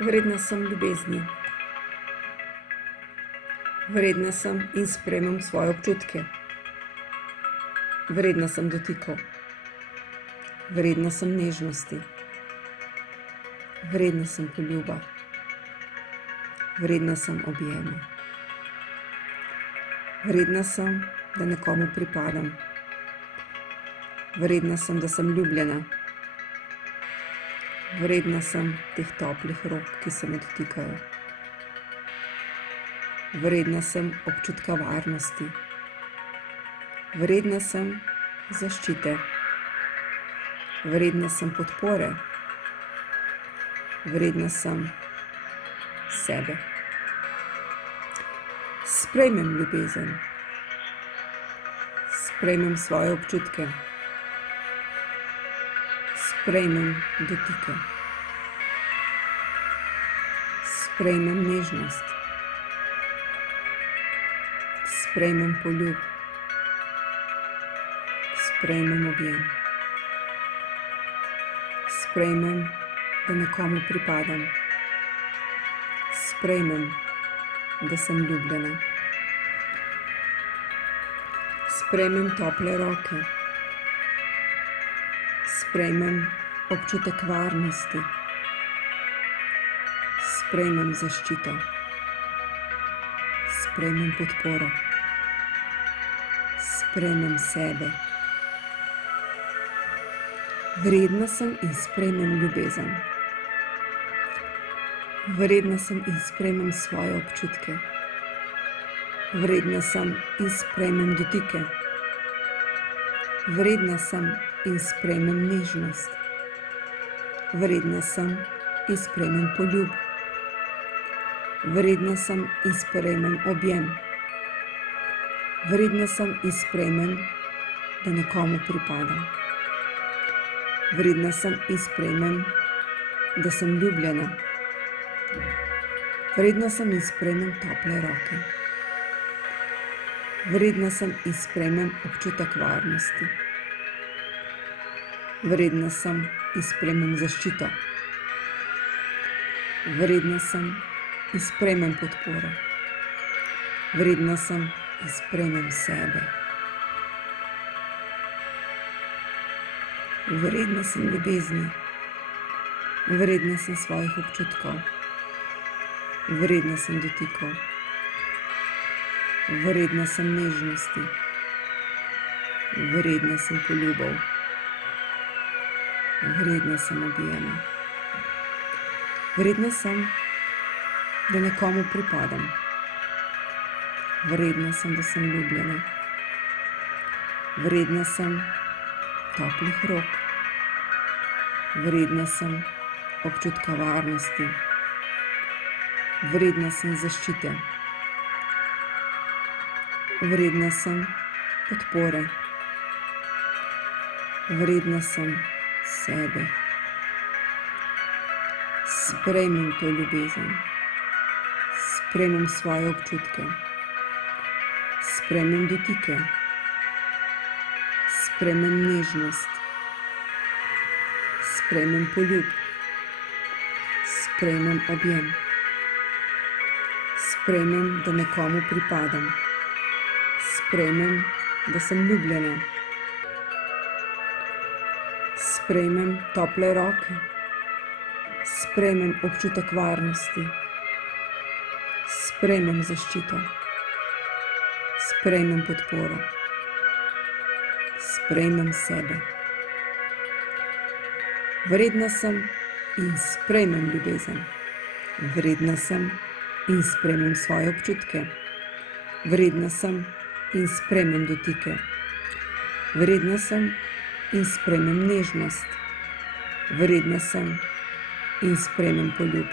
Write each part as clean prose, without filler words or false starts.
Vredna sem ljubezni. Vredna sem in sprejemam svoje občutke. Vredna sem dotikov. Vredna sem nežnosti. Vredna sem poljuba. Vredna sem objema. Vredna sem, da nekomu pripadam. Vredna sem, da sem ljubljena. Vredna sem teh toplih rok, ki se me dotikajo. Vredna sem občutka varnosti. Vredna sem zaščite. Vredna sem podpore. Vredna sem sebe. Sprejmem ljubezen. Sprejmem svoje občutke. Sprejmem dotike. Sprejmem nežnost. Sprejmem poljub. Sprejmem objem. Sprejmem, da nekomu pripadam. Sprejmem, da sem ljubljena. Sprejmem tople roke. Sprejmem občutek varnosti. Sprejmem zaščito. Sprejmem podporo. Sprejmem sebe. Vredna sem in sprejmem ljubezen. Vredna sem in sprejmem svoje občutke. Vredna sem in sprejmem dotike. Vredna sem in sprejmem nežnost. Vredna sem in sprejmem poljub. Vredna sem in sprejmem objem. Vredna sem in sprejmem, da nekomu pripadam. Vredna sem in sprejmem, da sem ljubljena. Vredna sem in sprejmem tople roke. Vredna sem in sprejmem občutek varnosti. Vredna sem in sprejmem zaščito. Vredna sem in sprejmem podporo. Vredna sem in sprejmem sebe. Vredna sem ljubezni. Vredna sem svojih občutkov. Vredna sem dotikov. Vredna sem nežnosti. Vredna sem poljubov. Vredna sem objema. Vredna sem, da nekomu pripadam. Vredna sem, da sem ljubljena. Vredna sem toplih rok. Vredna sem občutka varnosti. Vredna sem zaščite. Vredna sem podpore. Vredna sem sebe. Sprejmem to ljubezen. Sprejmem svoje občutke. Sprejmem dotike. Sprejmem nežnost. Sprejmem poljub. Sprejmem objem. Sprejmem, da nekomu pripadam. Sprejmem, da sem ljubljena. Sprejmem tople roke. Sprejmem občutek varnosti. Sprejmem zaščito. Sprejmem podporo. Sprejmem sebe. Vredna sem in sprejmem ljubezen. Vredna sem in sprejmem svoje občutke. Vredna sem in sprejmem dotike. Vredna sem in sprejmem nežnost. Vredna sem in sprejmem poljub.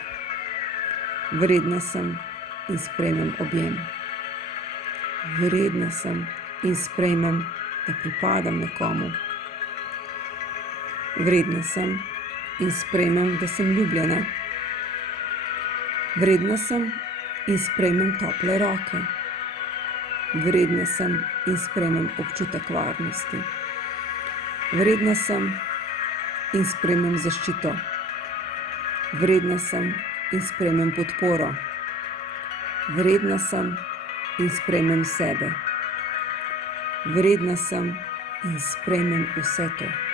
Vredna sem in sprejmem objem. Vredna sem in sprejmem, da pripadam nekomu. Vredna sem in sprejmem, da sem ljubljena. Vredna sem in sprejmem tople roke. Vredna sem in sprejmem občutek varnosti. Vredna sem in sprejmem zaščito. Vredna sem in sprejmem podporo. Vredna sem in sprejmem sebe. Vredna sem in sprejmem vse to.